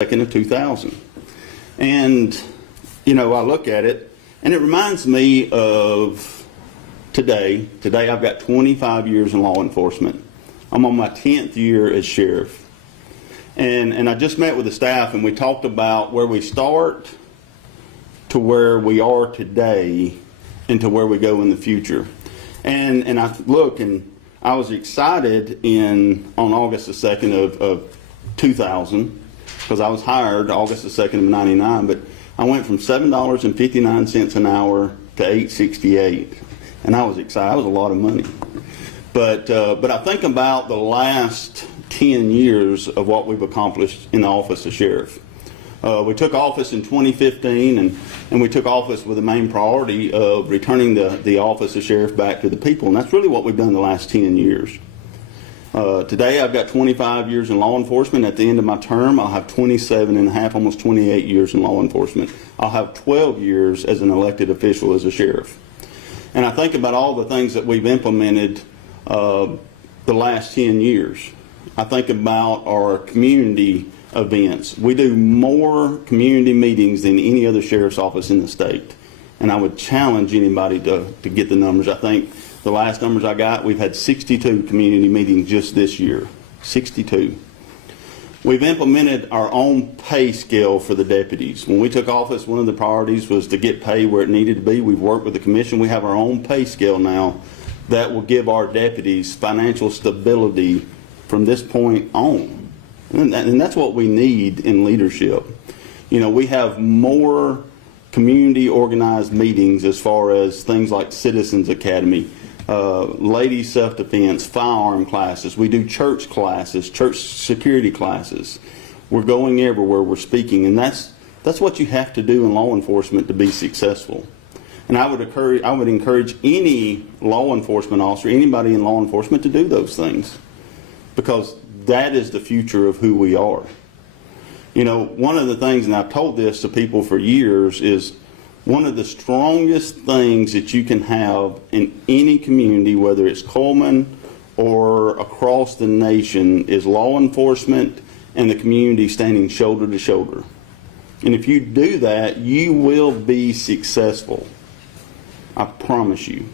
2nd of 2000. And, you know, I look at it, and it reminds me of today. Today I've got 25 years in law enforcement. I'm on my 10th year as sheriff. And I just met with the staff, and we talked about where we start to where we are today and to where we go in the future. And I look, and I was excited on August the 2nd of 2000, because I was hired August the 2nd of 99, but I went from $7.59 an hour to $8.68, and I was excited. That was a lot of money. But I think about the last 10 years of what we've accomplished in the office of sheriff. We took office in 2015, and we took office with the main priority of returning the office of sheriff back to the people, and that's really what we've done the last 10 years. Today I've got 25 years in law enforcement. At the end of my term, I'll have 27 and a half, almost 28 years in law enforcement. I'll have 12 years as an elected official as a sheriff. And I think about all the things that we've implemented the last 10 years. I think about our community events. We do more community meetings than any other sheriff's office in the state. And I would challenge anybody to get the numbers. I think the last numbers I got, we've had 62 community meetings just this year. 62. We've implemented our own pay scale for the deputies. When we took office, one of the priorities was to get pay where it needed to be. We've worked with the commission. We have our own pay scale now that will give our deputies financial stability from this point on. And that's what we need in leadership. You know, we have more community organized meetings as far as things like Citizens Academy, ladies self-defense, firearm classes. We do church classes, church security classes. We're going everywhere, we're speaking, and that's what you have to do in law enforcement to be successful. And I would encourage any law enforcement officer, anybody in law enforcement, to do those things, because that is the future of who we are. You know, one of the things, and I've told this to people for years, is one of the strongest things that you can have in any community, whether it's Cullman or across the nation, is law enforcement and the community standing shoulder to shoulder. And if you do that, you will be successful. I promise you.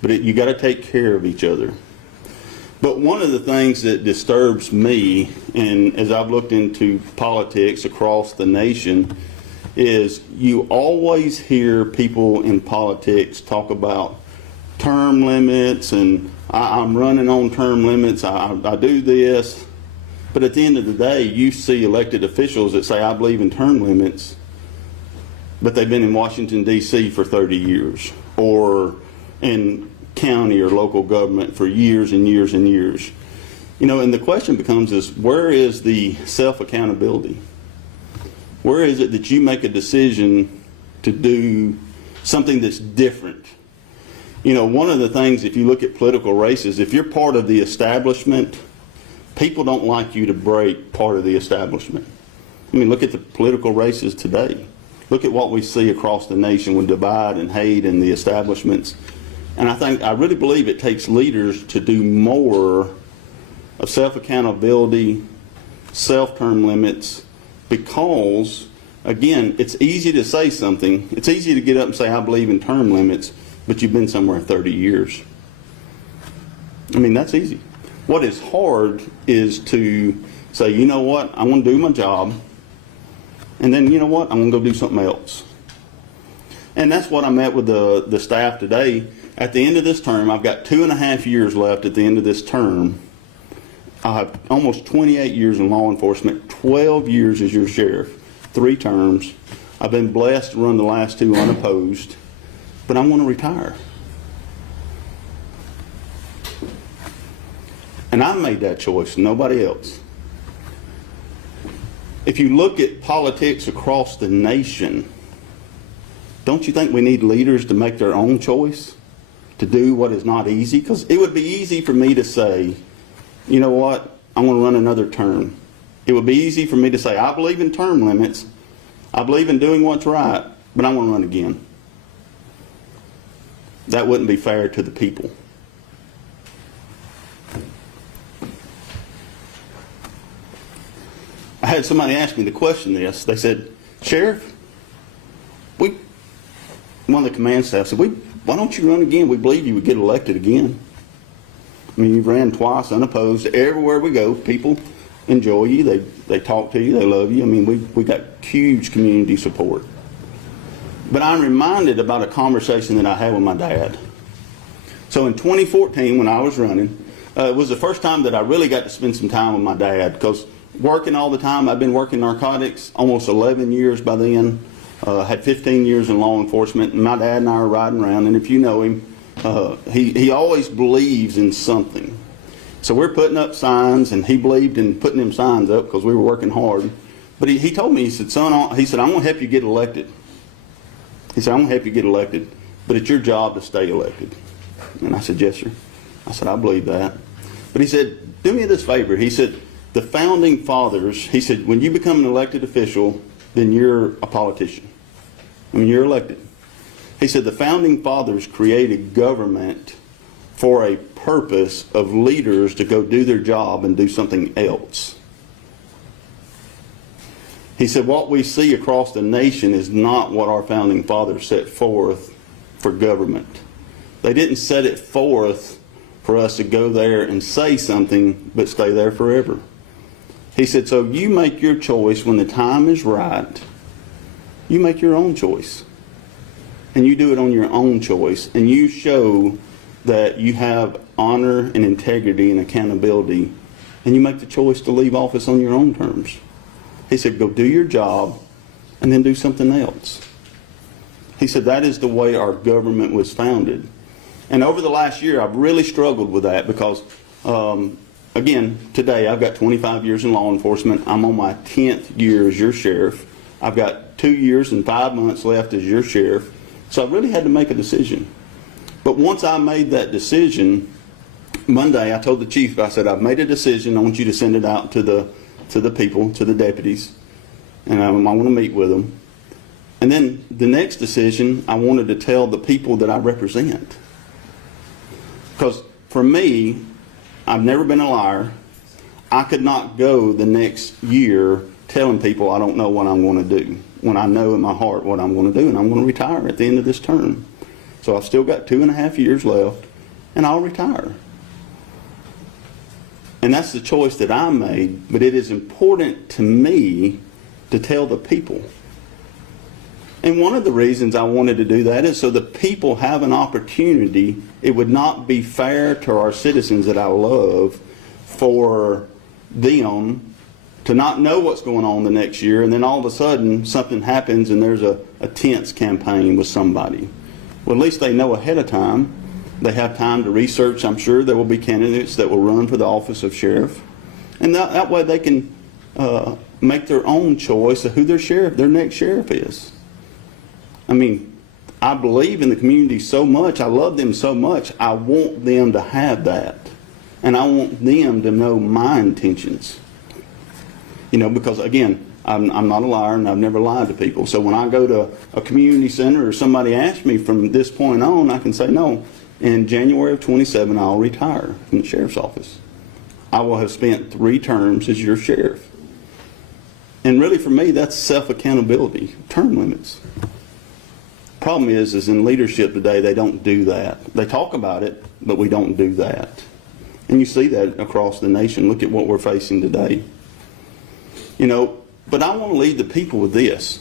But you got to take care of each other. But one of the things that disturbs me, and as I've looked into politics across the nation, is you always hear people in politics talk about term limits, and I'm running on term limits, I do this. But at the end of the day, you see elected officials that say, I believe in term limits, but they've been in Washington, D.C. for 30 years, or in county or local government for years and years and years. You know, and the question becomes is, where is the self-accountability? Where is it that you make a decision to do something that's different? You know, one of the things, if you look at political races, if you're part of the establishment, people don't like you to break part of the establishment. I mean, look at the political races today. Look at what we see across the nation with divide and hate and the establishments. And I really believe it takes leaders to do more of self-accountability, self-term limits, because, again, it's easy to say something. It's easy to get up and say, I believe in term limits, but you've been somewhere 30 years. I mean, that's easy. What is hard is to say, you know what, I want to do my job, and then, you know what, I'm going to go do something else. And that's what I met with the staff today. At the end of this term, I've got 2.5 years left at the end of this term. I have almost 28 years in law enforcement, 12 years as your sheriff, 3 terms. I've been blessed to run the last 2 unopposed, but I want to retire. And I made that choice, nobody else. If you look at politics across the nation, don't you think we need leaders to make their own choice, to do what is not easy? Because it would be easy for me to say, you know what, I want to run another term. It would be easy for me to say, I believe in term limits, I believe in doing what's right, but I want to run again. That wouldn't be fair to the people. I had somebody ask me to question this. They said, Sheriff, one of the command staff said, why don't you run again? We believe you would get elected again. I mean, you've ran twice unopposed. Everywhere we go, people enjoy you. They talk to you. They love you. I mean, we got huge community support. But I'm reminded about a conversation that I had with my dad. So in 2014, when I was running, it was the first time that I really got to spend some time with my dad, because working all the time, I've been working narcotics almost 11 years by then. Had 15 years in law enforcement, and my dad and I are riding around, and if you know him, he always believes in something. So we're putting up signs, and he believed in putting them signs up because we were working hard. But he told me, he said, son, I'm going to help you get elected. He said, I'm going to help you get elected, but it's your job to stay elected. And I said, yes, sir. I said, I believe that. But he said, do me this favor. He said, the founding fathers, he said, when you become an elected official, then you're a politician. I mean, you're elected. He said the founding fathers created government for a purpose of leaders to go do their job and do something else. He said what we see across the nation is not what our founding fathers set forth for government. They didn't set it forth for us to go there and say something but stay there forever. He said, so you make your choice when the time is right. You make your own choice. And you do it on your own choice. And you show that you have honor and integrity and accountability. And you make the choice to leave office on your own terms. He said, go do your job and then do something else. He said, that is the way our government was founded. And over the last year, I've really struggled with that because, again, today I've got 25 years in law enforcement. I'm on my 10th year as your sheriff. I've got 2 years and 5 months left as your sheriff. So I really had to make a decision. But once I made that decision, Monday I told the chief, I said, I've made a decision. I want you to send it out to the people, to the deputies. And I want to meet with them. And then the next decision, I wanted to tell the people that I represent. Because for me, I've never been a liar. I could not go the next year telling people I don't know what I'm going to do when I know in my heart what I'm going to do, and I'm going to retire at the end of this term. So I've still got 2.5 years left, and I'll retire. And that's the choice that I made, but it is important to me to tell the people. And one of the reasons I wanted to do that is so the people have an opportunity. It would not be fair to our citizens that I love for them to not know what's going on the next year, and then all of a sudden something happens and there's a tense campaign with somebody. Well, at least they know ahead of time. They have time to research. I'm sure there will be candidates that will run for the office of sheriff. And that way they can make their own choice of who their next sheriff is. I mean, I believe in the community so much. I love them so much. I want them to have that. And I want them to know my intentions. You know, because again, I'm not a liar and I've never lied to people. So when I go to a community center or somebody asks me from this point on, I can say, no, in January of 27, I'll retire from the sheriff's office. I will have spent 3 terms as your sheriff. And really for me, that's self-accountability, term limits. Problem is in leadership today, they don't do that. They talk about it, but we don't do that. And you see that across the nation. Look at what we're facing today. You know, but I want to lead the people with this.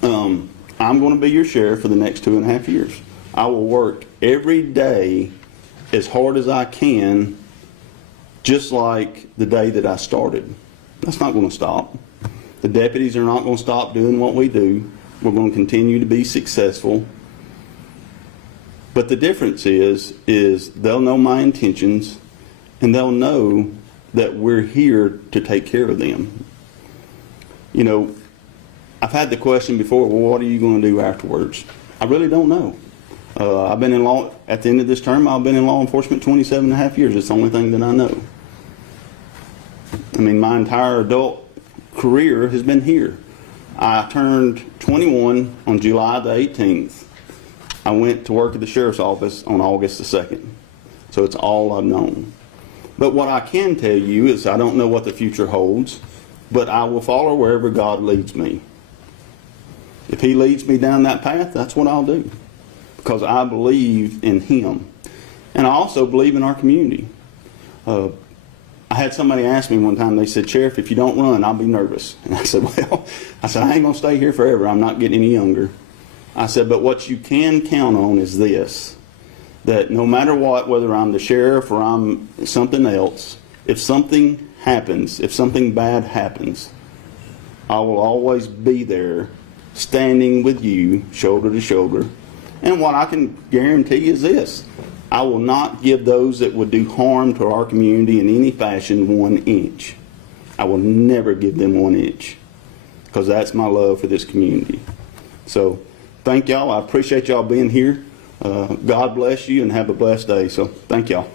I'm going to be your sheriff for the next 2.5 years. I will work every day as hard as I can, just like the day that I started. That's not going to stop. The deputies are not going to stop doing what we do. We're going to continue to be successful. But the difference is they'll know my intentions, and they'll know that we're here to take care of them. You know, I've had the question before, well, what are you going to do afterwards? I really don't know. I've been in law, at the end of this term, I've been in law enforcement 27.5 years. It's the only thing that I know. I mean, my entire adult career has been here. I turned 21 on July the 18th. I went to work at the sheriff's office on August the 2nd. So it's all I've known. But what I can tell you is I don't know what the future holds. but I will follow wherever God leads me. If He leads me down that path, that's what I'll do, because I believe in Him. And I also believe in our community. I had somebody ask me one time, they said, Sheriff, if you don't run, I'll be nervous. And I said, well, I ain't going to stay here forever. I'm not getting any younger. I said, but what you can count on is this, that no matter what, whether I'm the sheriff or I'm something else, if something happens, if something bad happens, I will always be there standing with you shoulder to shoulder. And what I can guarantee is this, I will not give those that would do harm to our community in any fashion 1 inch. I will never give them 1 inch, because that's my love for this community. So thank y'all. I appreciate y'all being here. God bless you and have a blessed day. So thank y'all.